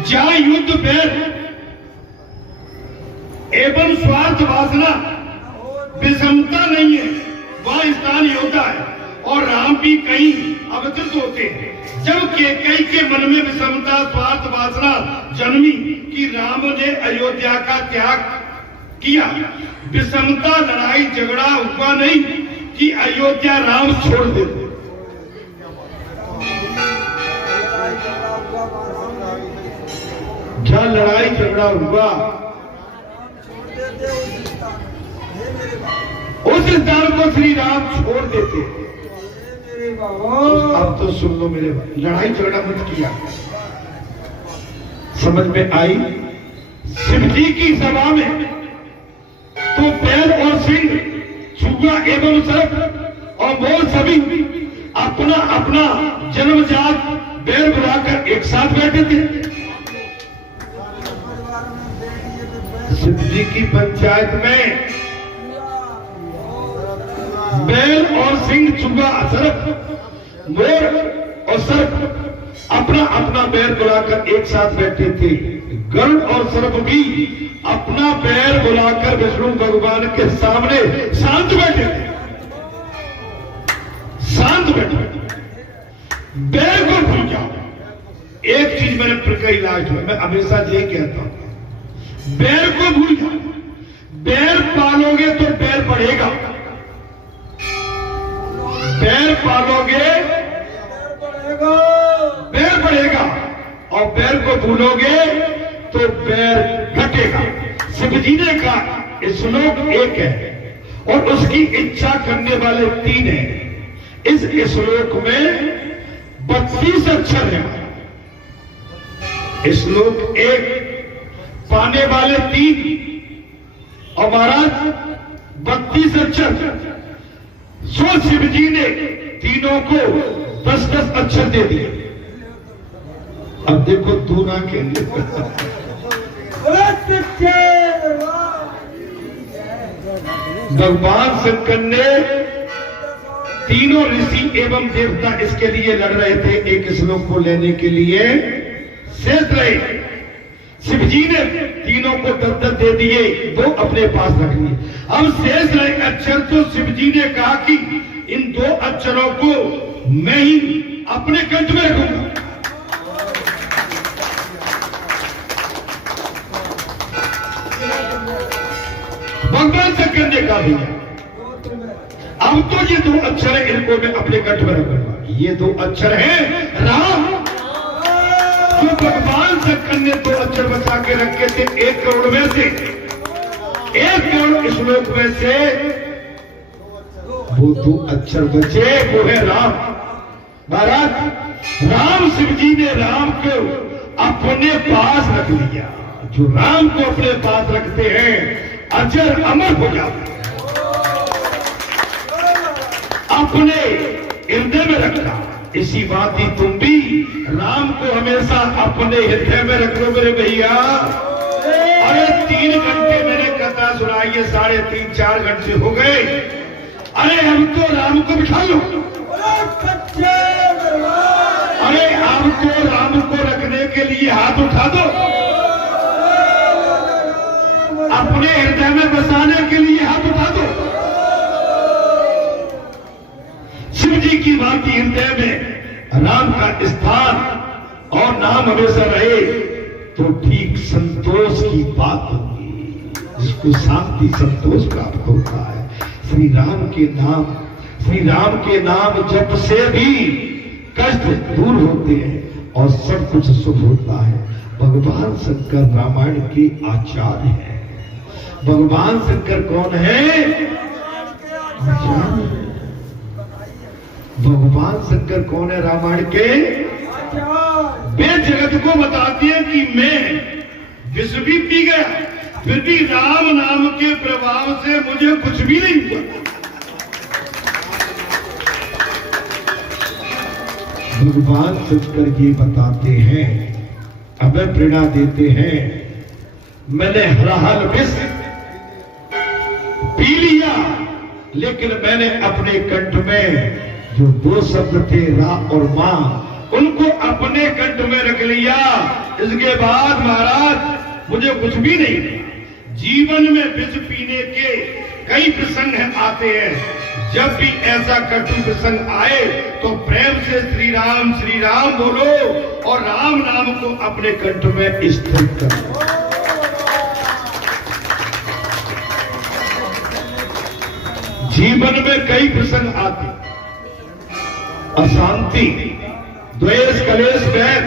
जहां युद्ध बैर एवं स्वार्थ वासना विषमता नहीं है, वह स्थान योद्धा है। और राम भी कहीं अवतरित होते हैं। जब कैकेयी के मन में विषमता स्वार्थ वासना जन्मी कि राम ने अयोध्या का त्याग किया, विषमता लड़ाई झगड़ा हुआ नहीं कि अयोध्या राम छोड़ देते। जहां लड़ाई झगड़ा हुआ उस स्थान को श्री राम छोड़ देते। अब तो सुन लो मेरे भाई, लड़ाई झगड़ा मत किया। समझ में आई? शिव जी की सभा में तो बैल और सिंह, चूहा एवं सर्प और मोर सभी अपना अपना जन्मजात बैल बुलाकर एक साथ बैठे थे। शिव जी की पंचायत में बैल और सिंह, चूहा, सर्प, मोर और सर्प अपना अपना बैल बुलाकर एक साथ बैठे थे। गरुड़ और सर्प भी अपना बैल बुलाकर विष्णु भगवान के सामने शांत बैठे थे। शांत बैठे। बैल को भूल जाओ। एक चीज मैंने प्रकई लास्ट में मैं हमेशा ये कहता हूं, बैल को भूल जाओ। बैल पालोगे तो बैल बढ़ेगा, बैल पालोगे बैल बढ़ेगा, और बैल को भूलोगे तो बैल घटेगा। शिव जी ने कहा श्लोक एक है और उसकी इच्छा करने वाले 3 हैं। इस श्लोक में 32 अक्षर हैं। श्लोक 1 पाने वाले 3 और महाराज 32 अक्षर। सो शिव जी ने तीनों को 10-10 अक्षर दे दिए। अब देखो दूना के लिए भगवान शंकर ने तीनों ऋषि एवं देवता इसके लिए लड़ रहे थे, एक श्लोक को लेने के लिए शेष रहे। शिव जी ने तीनों को 10-10 दे दिए, 2 अपने पास रख लिए। अब शेष रहे अक्षर तो शिव जी ने कहा कि इन 2 अक्षरों को मैं ही अपने कंठ में रखूंगा। भगवान शंकर ने कहा भैया अब तो ये 2 अक्षर है, इनको मैं अपने कंठ में रखूंगा। ये 2 अक्षर हैं राम। जो भगवान शंकर ने 2 अक्षर बचा के रखे थे 1 करोड़ में से, 1 करोड़ श्लोक में से वो 2 अक्षर बचे, वो है राम। महाराज राम, शिव जी ने राम को अपने पास रख लिया। जो राम को अपने पास रखते हैं अजर अमर हो जाते हैं। अपने हृदय में रखा। इसी बात ही तुम भी राम को हमेशा अपने हृदय में रखो मेरे भैया। अरे 3 घंटे मैंने कथा सुनाई है, 3.5-4 घंटे हो गए। अरे हम तो राम को बिठा लो। अरे हम तो राम को रखने के लिए हाथ उठा दो, अपने हृदय में बसाने के लिए हाथ उठा दो। शिव जी की बात हृदय में राम का स्थान और नाम हमेशा रहे तो ठीक संतोष की बात होगी, जिसको शांति संतोष प्राप्त होता है। श्री राम के नाम जप से भी कष्ट दूर होते हैं और सब कुछ शुभ होता है। भगवान शंकर रामायण के आचार्य हैं। भगवान शंकर कौन है? भगवान शंकर कौन है रामायण के? वे जगत को बताते हैं कि मैं विष भी पी गया, फिर भी राम नाम के प्रभाव से मुझे कुछ भी नहीं हुआ। भगवान शंकर ये बताते हैं, हमें प्रेरणा देते हैं। मैंने हलाहल विष पी लिया, लेकिन मैंने अपने कंठ में जो 2 शब्द थे रा और मां, उनको अपने कंठ में रख लिया। इसके बाद महाराज मुझे कुछ भी नहीं। जीवन में विष पीने के कई प्रसंग आते हैं। जब भी ऐसा कटु प्रसंग आए तो प्रेम से श्री राम बोलो और राम नाम को अपने कंठ में स्थिर करो। जीवन में कई प्रसंग आते, अशांति, द्वेष, कलेश, बैर,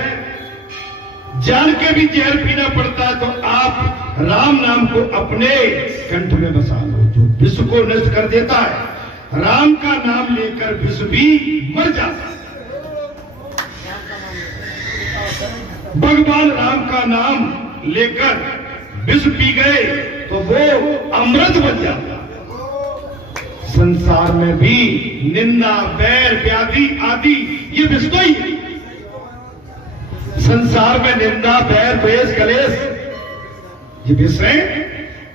जान के भी जहर पीना पड़ता है तो आप राम नाम को अपने कंठ में बसा लो, जो विष को नष्ट कर देता है। राम का नाम लेकर विष भी मर जाता है। भगवान राम का नाम लेकर विष पी गए तो वो अमृत बन जाता है। संसार में भी निंदा, बैर, व्याधि आदि ये विष तो ही है। संसार में निंदा, बैर, द्वेष, कलेश ये विष है।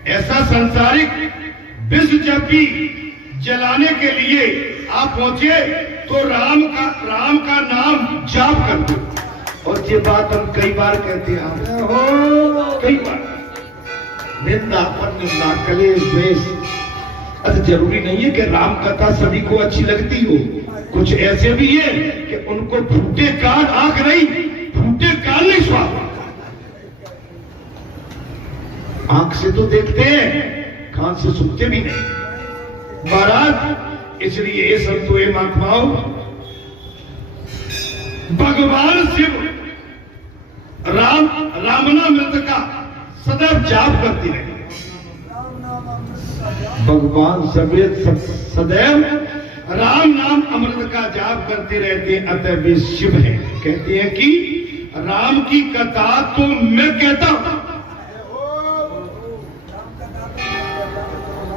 ऐसा सांसारिक विष जब भी जलाने के लिए आप पहुंचे तो राम का नाम जाप कर दो। और ये बात हम कई बार कहते हैं, कई बार निंदा, निंदा, कलेश, द्वेष। अच्छा, जरूरी नहीं है कि राम कथा सभी को अच्छी लगती हो। कुछ ऐसे भी है कि उनको फूटे कान आंख नहीं, फूटे कान नहीं स्वाद। आंख से तो देखते हैं, कान से सुनते भी नहीं। महाराज इसलिए ये संतो, ये महात्माओं, भगवान शिव रामनामृत का सदैव जाप करती रहे। भगवान सदैव राम नाम अमृत का जाप करते रहते हैं, अतः वे शिव हैं। कहते हैं कि राम की कथा तो मैं कहता हूं।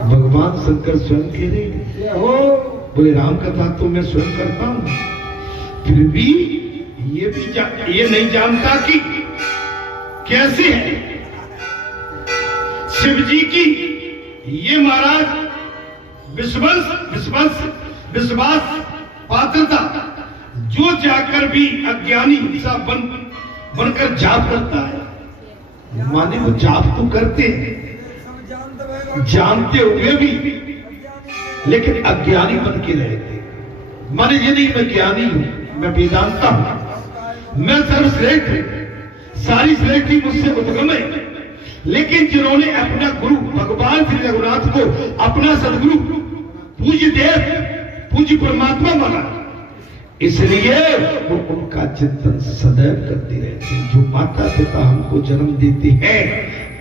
भगवान शंकर स्वयं कह रहे हो, बोले राम कथा तो मैं स्वयं करता हूं। फिर भी ये नहीं जानता कि कैसे है शिव जी की ये महाराज विश्वास पात्रता, जो जाकर भी अज्ञानी सा बनकर जाप करता है। माने वो जाप तो करते हैं जानते हुए भी, लेकिन अज्ञानी बन के रहते। माने ये नहीं मैं ज्ञानी हूं, मैं वेदांता हूं, मैं सर्वश्रेष्ठ हूं, सारी श्रेष्ठी मुझसे उत्तम है। लेकिन जिन्होंने अपना गुरु भगवान श्री रघुनाथ को अपना सदगुरु, पूज्य देव, पूज्य परमात्मा माना, इसलिए वो उनका चिंतन सदैव करते रहते हैं। जो माता पिता हमको जन्म देते हैं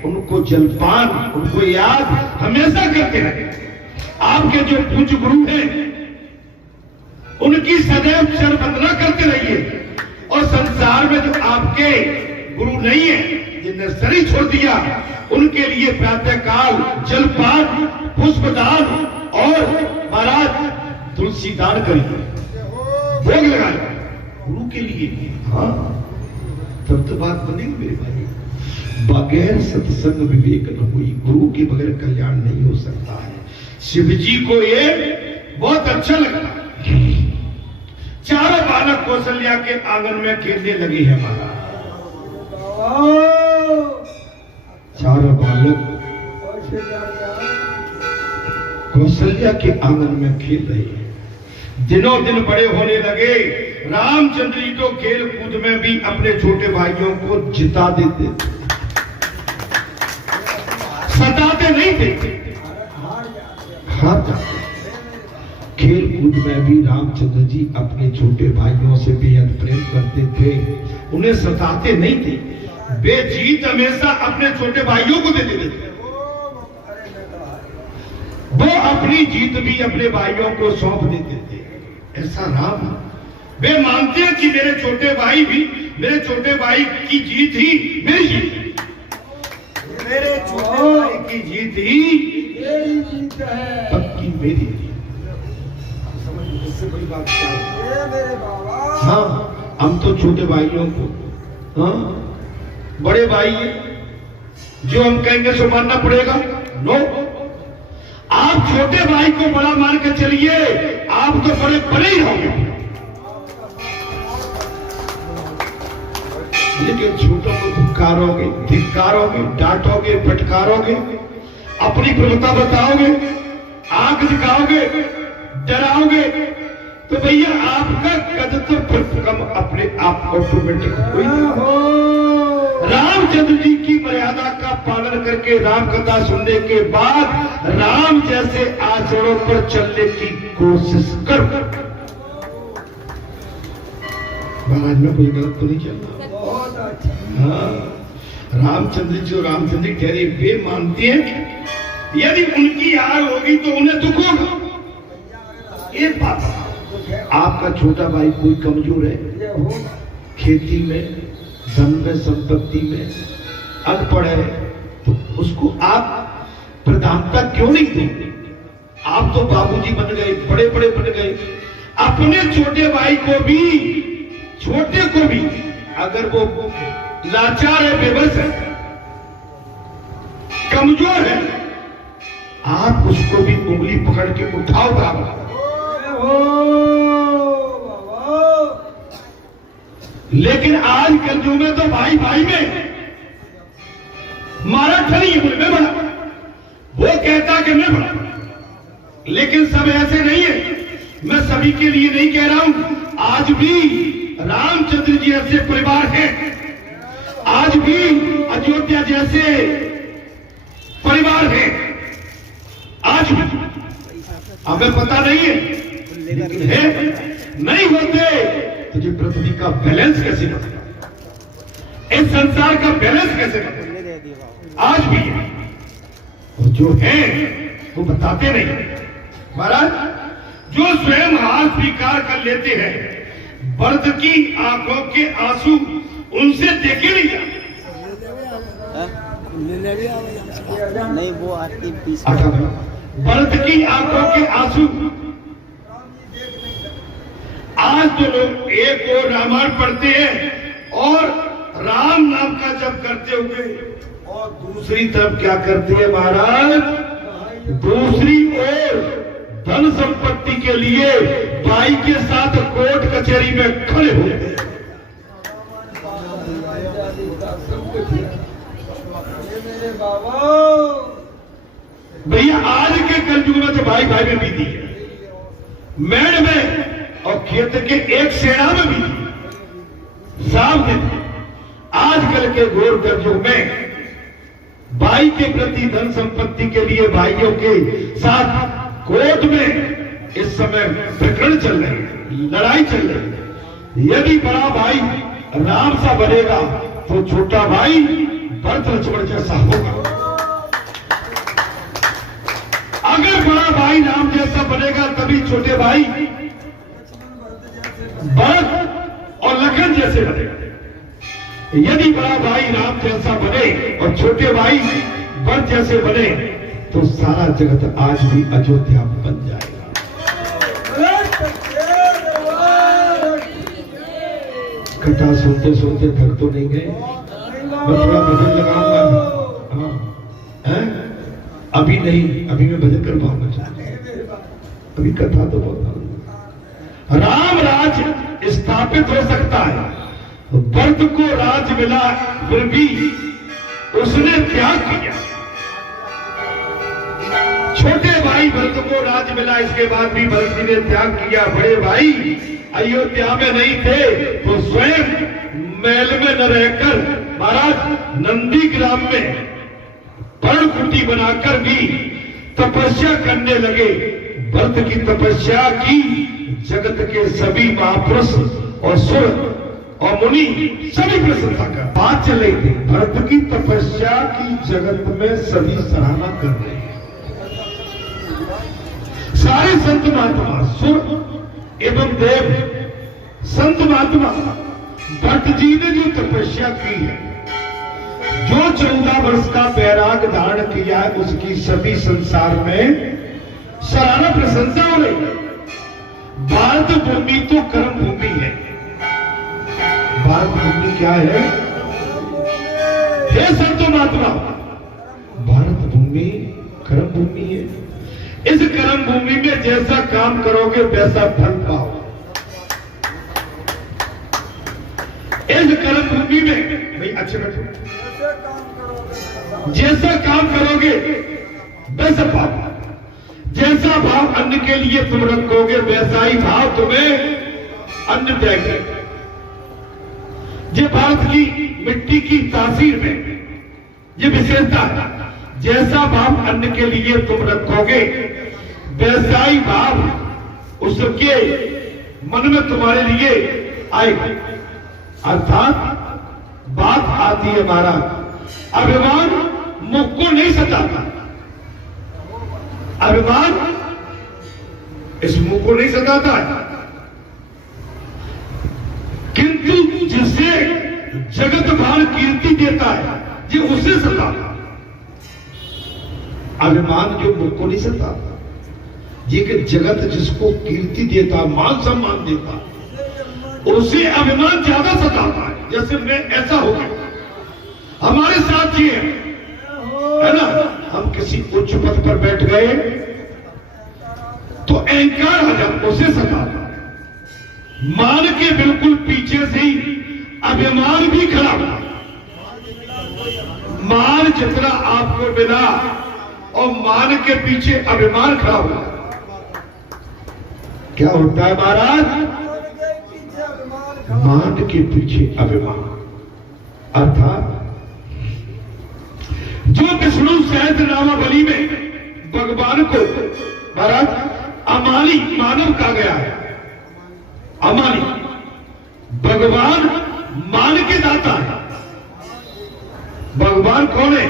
उनको जलपान, उनको याद हमेशा करते रहे। आपके जो पूज्य गुरु हैं उनकी सदैव चरण वंदना करते रहिए। और संसार में जो आपके गुरु नहीं है, जिन्हें शरीर छोड़ दिया, उनके लिए प्रातः काल जलपान, पुष्पदान और महाराज तुलसी दान करिए, भोग लगाइए गुरु के लिए। हाँ, तब तो बात बनेगी मेरे भाई। बगैर सत्संग विवेक न हुई, गुरु के बगैर कल्याण नहीं हो सकता है। शिव जी को ये बहुत अच्छा लगा। चारों बालक कौशल्या के आंगन में खेलने लगे हैं महाराज। चारों बालक कौशल्या के आंगन में खेल रहे हैं। दिनों दिन बड़े होने लगे। रामचंद्र जी तो खेल कूद में भी अपने छोटे भाइयों को जिता देते, सताते नहीं थे, हार जाते। खेल कूद में भी रामचंद्र जी अपने छोटे भाइयों से बेहद प्रेम करते थे, उन्हें सताते नहीं थे। वे जीत हमेशा अपने छोटे भाइयों को देते थे। वो अपनी जीत भी अपने भाइयों को सौंप देते थे। ऐसा राम, वे मानते हैं कि मेरे छोटे भाई की जीत ही मेरी जीत, मेरे छोटे भाई की जीत ही मेरी जीत है, पक्की मेरी। समझ, इससे बड़ी बात क्या है? हाँ, हम तो छोटे भाइयों को, हाँ, बड़े भाई जो हम कहेंगे सो मानना पड़ेगा। नो, आप छोटे भाई को बड़ा मान के चलिए, आप तो बड़े बड़े ही होंगे। लेकिन छोटों को धिक्कारोगे, डांटोगे, फटकारोगे, अपनी प्रभुता बताओगे, आंख दिखाओगे, डराओगे, तो भैया आपका कद तो फिर कम अपने आप ऑटोमेटिक कोई नहीं। रामचंद्र जी की मर्यादा का पालन करके राम कथा सुनने के बाद राम जैसे आचरणों पर चलने की कोशिश करो। महाराज में कोई गलत तो नहीं चल रहा। हाँ, रामचंद्र जी और रामचंद्र जी ठहरे वे मानते हैं यदि उनकी आग होगी तो उन्हें दुख होगा। एक बात, आपका छोटा भाई कोई कमजोर है, खेती में, धन में, संपत्ति में अनपढ़ है, तो उसको आप प्रधानता क्यों नहीं देंगे? आप तो बाबूजी बन गए, बड़े बड़े बन गए, अपने छोटे भाई को भी, छोटे को भी अगर वो लाचार है, बेबस है, कमजोर है, आप उसको भी उंगली पकड़ के उठाओ बराबर। लेकिन आज कलयुग में तो भाई भाई में मारा ठनी है, मैं बड़ा, वो कहता कि मैं बड़ा, लेकिन सब ऐसे नहीं है। मैं सभी के लिए नहीं कह रहा हूं, आज भी रामचंद्र जी ऐसे परिवार हैं, आज भी अयोध्या जैसे परिवार हैं, आज भी हमें पता नहीं है, लेकिन है। नहीं होते तो ये पृथ्वी का बैलेंस कैसे बनेगा, इस संसार का बैलेंस कैसे बनेगा? आज भी है, और जो है वो बताते नहीं। महाराज, जो स्वयं हाथ स्वीकार कर लेते हैं, बर्द की आंखों के आंसू उनसे देखे नहीं जाते। नहीं, वो आपकी बर्द की आंखों के आंसू। आज तो लोग एक और रामायण पढ़ते हैं और राम नाम का जप करते हुए, और दूसरी तरफ क्या करते हैं महाराज? दूसरी ओर धन संपत्ति के लिए भाई के साथ कोर्ट कचहरी में खड़े होते हैं। भैया आज के कलयुग में तो भाई भाई में बीती है, मेड़ में और खेत के एक सेना में भी सामने। आजकल के घोर कलयुग में भाई के प्रति धन संपत्ति के लिए भाइयों के साथ कोर्ट में इस समय प्रकरण चल रहे हैं, लड़ाई चल रही है। यदि बड़ा भाई राम सा बनेगा तो छोटा भाई भरत लक्ष्मण जैसा होगा। अगर बड़ा भाई राम जैसा बनेगा तभी छोटे भाई भरत और लखन जैसे बनेगा। यदि बड़ा भाई राम जैसा बने और छोटे भाई भरत जैसे बने तो सारा जगत आज भी अयोध्या बन जाएगा। कथा सुनते सुनते थक तो नहीं गए? मैं थोड़ा भजन लगाऊंगा। हाँ, अभी नहीं, अभी मैं भजन कर पाऊंगा, अभी कथा तो बहुत। राम राज स्थापित हो सकता है, भरत को राज मिला फिर भी उसने त्याग किया। छोटे भाई भरत को राज मिला, इसके बाद भी भरत जी ने त्याग किया। बड़े भाई अयोध्या में नहीं थे तो स्वयं महल में न रहकर महाराज नंदी ग्राम में पर्णकुटी बनाकर भी तपस्या करने लगे। भरत की तपस्या की जगत के सभी महापुरुष और सुर और मुनि सभी प्रशंसा कर। बात चल रही थी, भरत की तपस्या की जगत में सभी सराहना कर रहे हैं। सारे संत महात्मा, सुर एवं देव संत महात्मा भट्ट जी ने जो तपस्या की है, जो 14 वर्ष का वैराग धारण किया है, उसकी सभी संसार में सराहना प्रशंसा हो रही है। भारत भूमि तो कर्म भूमि है। भारत भूमि क्या है? हे संतो महात्मा, भारत भूमि कर्म भूमि है। इस कर्म भूमि में जैसा काम करोगे वैसा फल पाओ। इस कर्म भूमि में भाई अच्छे बैठो, जैसा काम करोगे वैसा भाव, जैसा भाव अन्न के लिए तुम रखोगे वैसा ही भाव तुम्हें अन्न देंगे। ये भारत की मिट्टी की तासीर में ये विशेषता है, जैसा भाव अन्न के लिए तुम रखोगे वैसा ही भाव उसके मन में तुम्हारे लिए आएगा। अर्थात बात आती है महाराज, अभिमान मुख को नहीं सताता, अभिमान इस मुख को नहीं सताता है, किंतु जिसे जगत भान कीर्ति देता है ये उसे सताता। अभिमान जो मुख को नहीं सताता, ये कि जगत जिसको कीर्ति देता, मान सम्मान देता, उसे अभिमान ज्यादा सताता है। जैसे मैं ऐसा हो गया, हमारे साथ ये है ना, हम किसी उच्च पद पर बैठ गए तो अहंकार आ जाता, उसे सताता। मान के बिल्कुल पीछे से ही अभिमान भी खड़ा हुआ। मान जितना आपको मिला और मान के पीछे अभिमान खड़ा हुआ, क्या होता है महाराज? मान के पीछे अभिमान, अर्थात जो विष्णु सहस्त्र नामावली में भगवान को महाराज अमानी मानव कहा गया है। अमानी भगवान मान के दाता है। भगवान कौन है?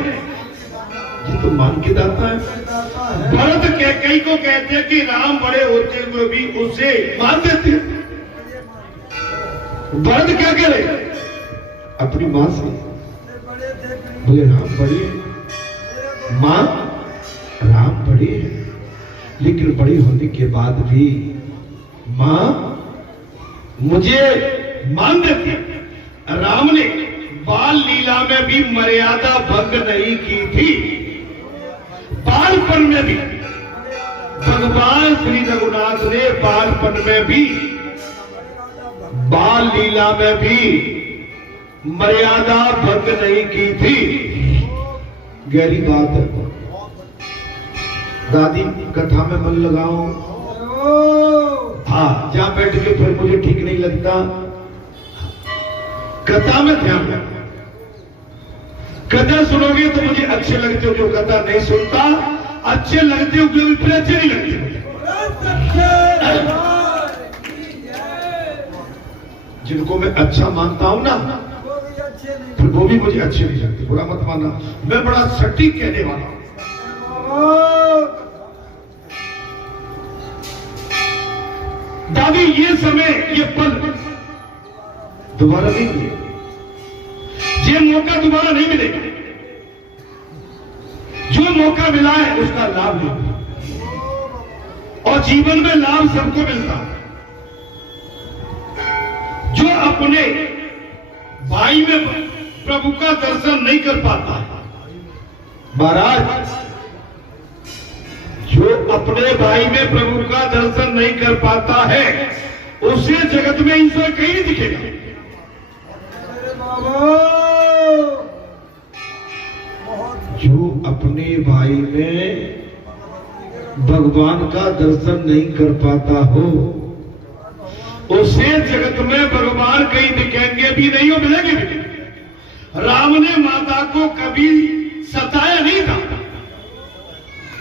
जी तो मान के दाता है। भरत कैकेयी को कहते हैं कि राम बड़े होते हुए भी उसे मान देते हैं। भरत क्या कह रहे अपनी मां से, बोले राम बड़ी है, मां राम बड़ी है, लेकिन बड़ी होने के बाद भी मां मुझे मान देती है। राम ने बाल लीला में भी मर्यादा भंग नहीं की थी। बालपन में भी भगवान श्री रघुनाथ ने बालपन में भी बाल लीला में भी मर्यादा भंग नहीं की थी। गहरी बात है दादी, कथा में मन लगाओ। हाँ, जहां बैठ के फिर मुझे ठीक नहीं लगता, कथा में ध्यान रखो। कथा सुनोगे तो मुझे अच्छे लगते हो, जो कथा नहीं सुनता अच्छे लगते हो, जो भी फिर अच्छे नहीं लगते। जिनको मैं अच्छा मानता हूं ना, फिर वो भी मुझे अच्छे नहीं लगते। बुरा मत मानना, मैं बड़ा सटीक कहने वाला हूं। दादी ये समय, ये पल दोबारा नहीं मिलेगा, ये मौका दोबारा नहीं मिलेगा। जो मौका मिला है उसका लाभ लो, और जीवन में लाभ सबको मिलता है। जो अपने भाई में प्रभु का दर्शन नहीं कर पाता है महाराज, जो अपने भाई में प्रभु का दर्शन नहीं कर पाता है उसे जगत में ईश्वर कहीं नहीं दिखेगा। जो अपने भाई में भगवान का दर्शन नहीं कर पाता हो उसे जगत में भगवान कहीं दिखेंगे भी नहीं और मिलेंगे भी नहीं। राम ने माता को कभी सताया नहीं था।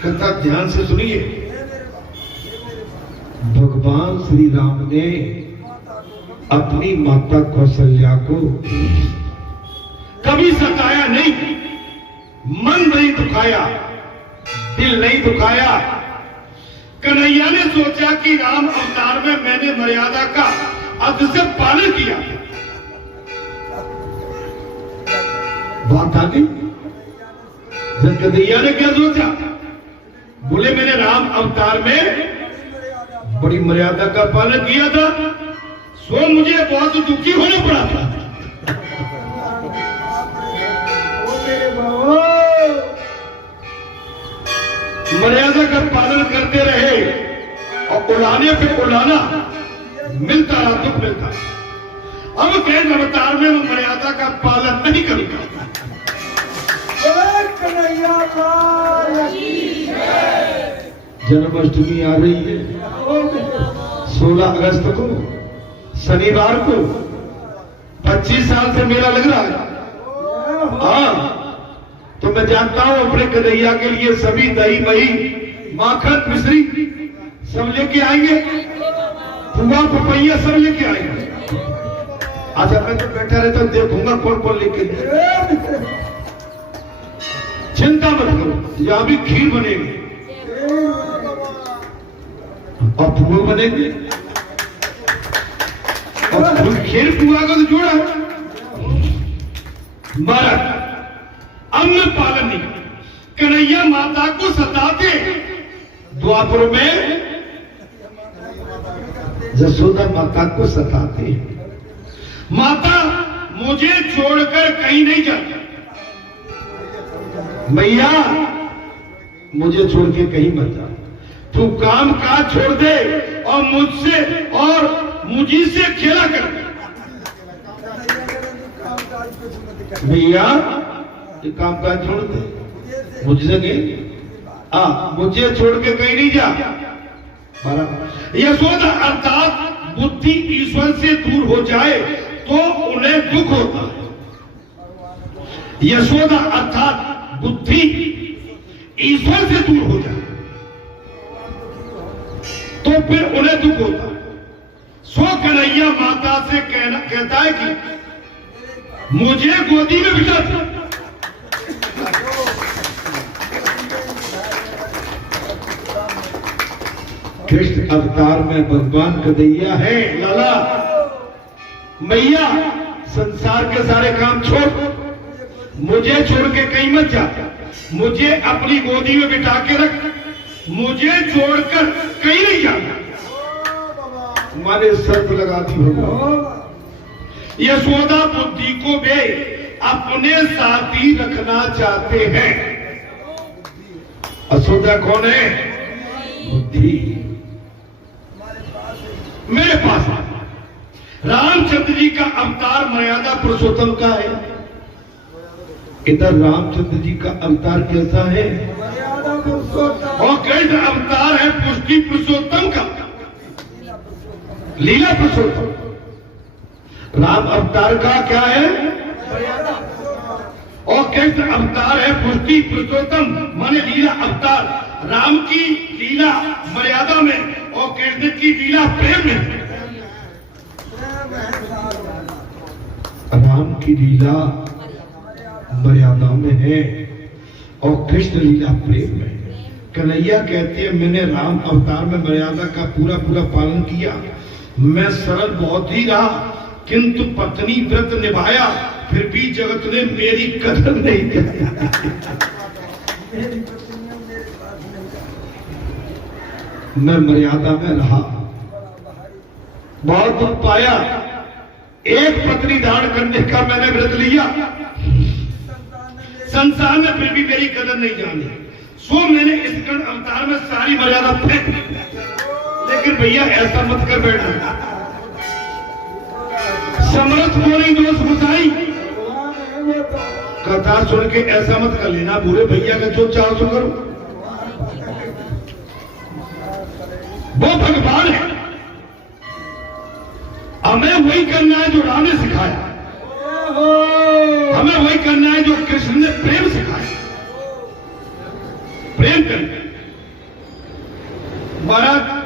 कथा ध्यान से सुनिए, भगवान श्री राम ने अपनी माता कौशल्या को कभी सताया नहीं, मन नहीं दुखाया, दिल नहीं दुखाया। कन्हैया ने सोचा कि राम अवतार में मैंने मर्यादा का हद से पालन किया। बात आ गई। कन्हैया ने क्या सोचा? बोले मैंने राम अवतार में बड़ी मर्यादा का पालन किया था, सो मुझे बहुत दुखी होना पड़ा था। मर्यादा का पालन करते रहे और उड़ाने पे उड़ाना मिलता रहा, दुख मिलता। अब कृष्ण अवतार में मैं मर्यादा का पालन नहीं करूंगा। जन्माष्टमी आ रही है 16 अगस्त को, शनिवार को। 25 साल से मेला लग रहा है। हाँ, तो मैं जानता हूं अपने कन्हैया के लिए सभी दही मही माखन मिश्री सब लेके आएंगे, पुआ पपैया सब लेके आएंगे। अच्छा, मैं तो बैठा रहता देखूंगा कौन कौन लेके। चिंता मत करो, यहां भी खीर बनेगी और पुआ बनेंगे। और खीर पुआ का तो जोड़ा महाराज अन्न पालन नहीं। कन्हैया माता को सताते, द्वापर में यशोदा माता को सताते। माता मुझे छोड़कर कहीं नहीं जाती, मैया मुझे छोड़ के कहीं मत जा, तू काम काज छोड़ दे और मुझसे और मुझी से खेला कर। भैया ये काम काज छोड़ दे, मुझसे नहीं, मुझे छोड़ के कहीं नहीं जा। यशोदा अर्थात बुद्धि ईश्वर से दूर हो जाए तो उन्हें दुख होता है। यशोदा अर्थात बुद्धि ईश्वर से दूर हो जाए तो फिर उन्हें दुख होता है। सो कन्हैया माता से कहता है कि मुझे गोदी में बिठा दो। कृष्ण अवतार में भगवान कन्हैया है। लाला मैया संसार के सारे काम छोड़, मुझे छोड़ के कहीं मत जा, मुझे अपनी गोदी में बिठा के रख, मुझे छोड़कर कहीं नहीं जाना। माने शर्त लगा दी भगवान। यशोदा बुद्धि को वे अपने साथ ही रखना चाहते हैं। यशोदा कौन है? बुद्धि मेरे पास। रामचंद्र जी का अवतार मर्यादा पुरुषोत्तम का है। इधर रामचंद्र जी का अवतार कैसा है? और कृष्ण अवतार है पुष्टि पुरुषोत्तम का, लीला पुरुषोत्तम। राम अवतार का क्या है? और कृष्ण अवतार है पुष्टि पुरुषोत्तम माने लीला अवतार। राम की लीला मर्यादा में और कृष्ण की लीला प्रेम में। राम की लीला मर्यादा में है और कृष्ण लीला प्रेम में। कन्हैया कहते हैं मैंने राम अवतार में मर्यादा का पूरा पूरा पालन किया, मैं सरल बहुत ही रहा, किंतु पत्नी व्रत निभाया, फिर भी जगत ने मेरी कदर नहीं की। मैं मर्यादा में रहा, बहुत दुख पाया, एक पत्नी धारण करने का मैंने व्रत लिया, संसार में फिर भी मेरी कदर नहीं जानी। सो मैंने इस कर्ण अवतार में सारी मर्यादा फेंक। लेकिन भैया ऐसा मत कर बैठना, समर्थ को नहीं दोष बुझाई। कथा सुन के ऐसा मत कर लेना, बुरे भैया का जो चाहो सो करो। वो भगवान है, हमें वही करना है जो राम ने सिखाया, हमें वही करना है जो कृष्ण ने प्रेम सिखाया। प्रेम करना महाराज।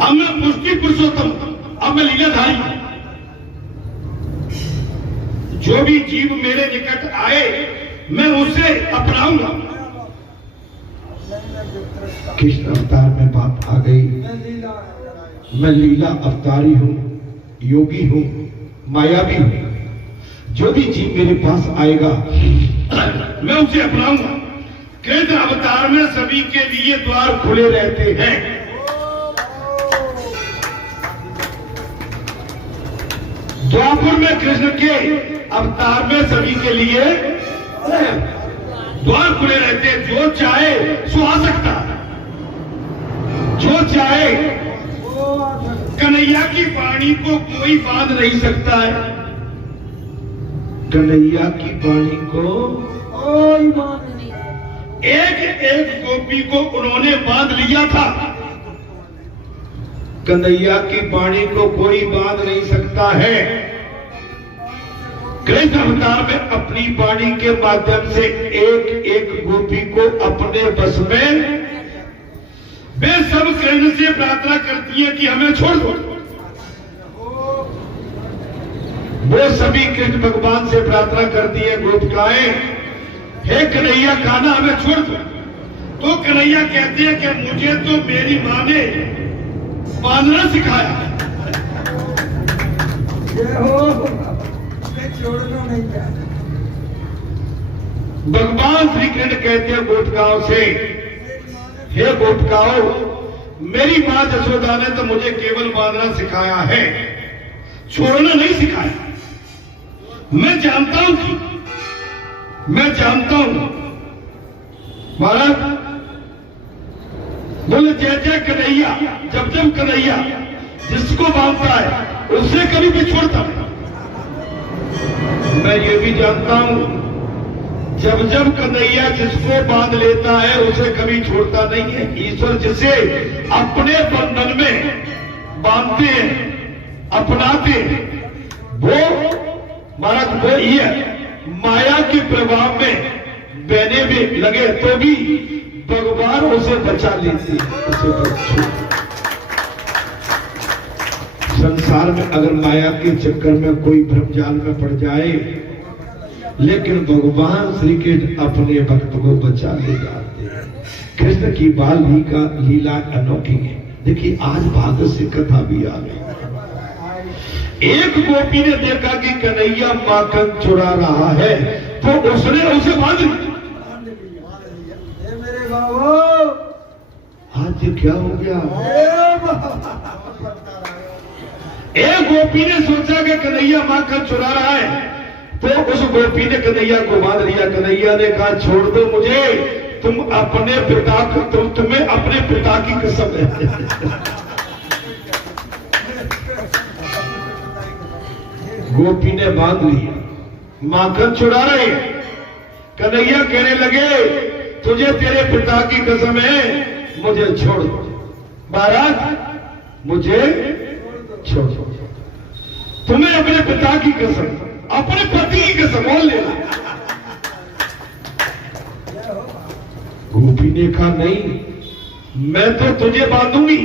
अब मैं पुष्टि पुरुषोत्तम, अब मैं लीलाधारी। जो भी जीव मेरे निकट आए मैं उसे अपनाऊंगा। कृष्ण अवतार में बात आ गई, मैं लीला अवतारी हूं, योगी हूं, मायावी हूं। जो भी जीव मेरे पास आएगा मैं उसे अपनाऊंगा। कृष्ण अवतार में सभी के लिए द्वार खुले रहते हैं। द्वापर में कृष्ण के अवतार में सभी के लिए द्वार खुले रहते हैं। जो चाहे सो आ सकता, जो चाहे कन्हैया की वाणी को कोई बांध नहीं सकता है। कन्हैया की वाणी को कोई बात नहीं। एक एक गोपी को उन्होंने बांध लिया था। कन्हैया की वाणी को कोई बांध नहीं सकता है। कृष्ण अवतार में अपनी वाणी के माध्यम से एक एक गोपी को अपने बस में, वे सब कृष्ण से प्रार्थना करती है कि हमें छोड़ दो। वो सभी कृष्ण भगवान से प्रार्थना करती है गोपिकाएं, हे कन्हैया खाना हमें छोड़ दो। तो कन्हैया कहते हैं कि मुझे तो मेरी मां ने बांधना सिखाया। छोड़ना नहीं चाहता। भगवान श्री कृष्ण कहते हैं गोपिकाओं से, हे गोपिकाओं, मेरी मां जसोदा ने तो मुझे केवल बांधना सिखाया है, छोड़ना नहीं सिखाया। मैं जानता हूं महाराज बोले जय जय कन्हैया। जब जब कन्हैया जिसको बांधता है उससे कभी भी छोड़ता नहीं। मैं ये भी जानता हूं जब जब कन्हैया जिसको बांध लेता है उसे कभी छोड़ता नहीं है। ईश्वर जिसे अपने बंधन में बांधते हैं, अपनाते हैं, वो महाराज वो ही है। माया के प्रभाव में बहने में लगे तो भी भगवान उसे बचा लेते हैं, उसे संसार में अगर माया के चक्कर में कोई भ्रमजाल में पड़ जाए, लेकिन भगवान श्री कृष्ण अपने भक्त को बचा ले जाते हैं। कृष्ण की बाल लीला अनोखी है। देखिए आज भागवत से कथा भी आ गई। एक गोपी ने देखा कि कन्हैया माखन चुरा रहा है, तो उसने उसे बांध लिया। मेरे बाबू आज क्या हो गया? एक गोपी ने सोचा कि कन्हैया माखन चुरा रहा है, तो उस गोपी ने कन्हैया को बांध लिया। कन्हैया ने कहा छोड़ दो मुझे, तुम्हें अपने पिता की कसम है। गोपी ने बांध लिया, माखन चुरा रहे। कन्हैया कहने लगे तुझे तेरे पिता की कसम है, मुझे छोड़ दो महाराज, मुझे छोड़ दो। तुम्हें अपने पिता की कसम, अपने पति की कसम बोल लेना। गोपी ने कहा नहीं, मैं तो तुझे बांधूंगी।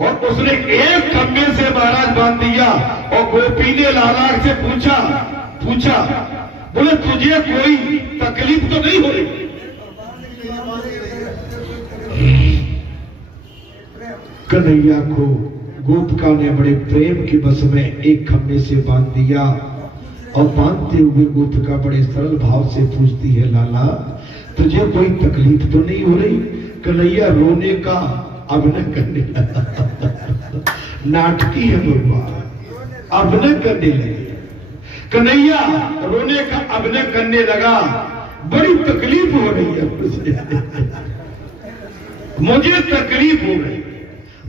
और उसने एक खम्भे से महाराज बांध दिया। और गोपी ने लाला से पूछा बोले तुझे कोई तकलीफ तो नहीं हो रही? कन्हैया को गोपिका ने बड़े प्रेम के बस में एक खम्भे से बांध दिया। और बांधते हुए गोपिका बड़े सरल भाव से पूछती है, लाला तुझे कोई तकलीफ तो नहीं हो रही? कन्हैया रोने का अभिनय करने लगा। नाटकी है भगवान, अभिनय करने लगे। कन्हैया रोने का अभिनय करने लगा, बड़ी तकलीफ हो रही है मुझे तकलीफ हो रही,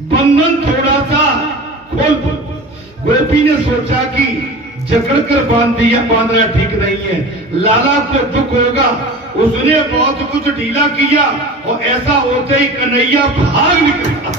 बंधन थोड़ा सा खोल दो। गोपी ने सोचा कि जकड़कर बांधना ठीक नहीं है, लाला को दुख होगा। उसने बहुत कुछ ढीला किया और ऐसा होते ही कन्हैया भाग निकला।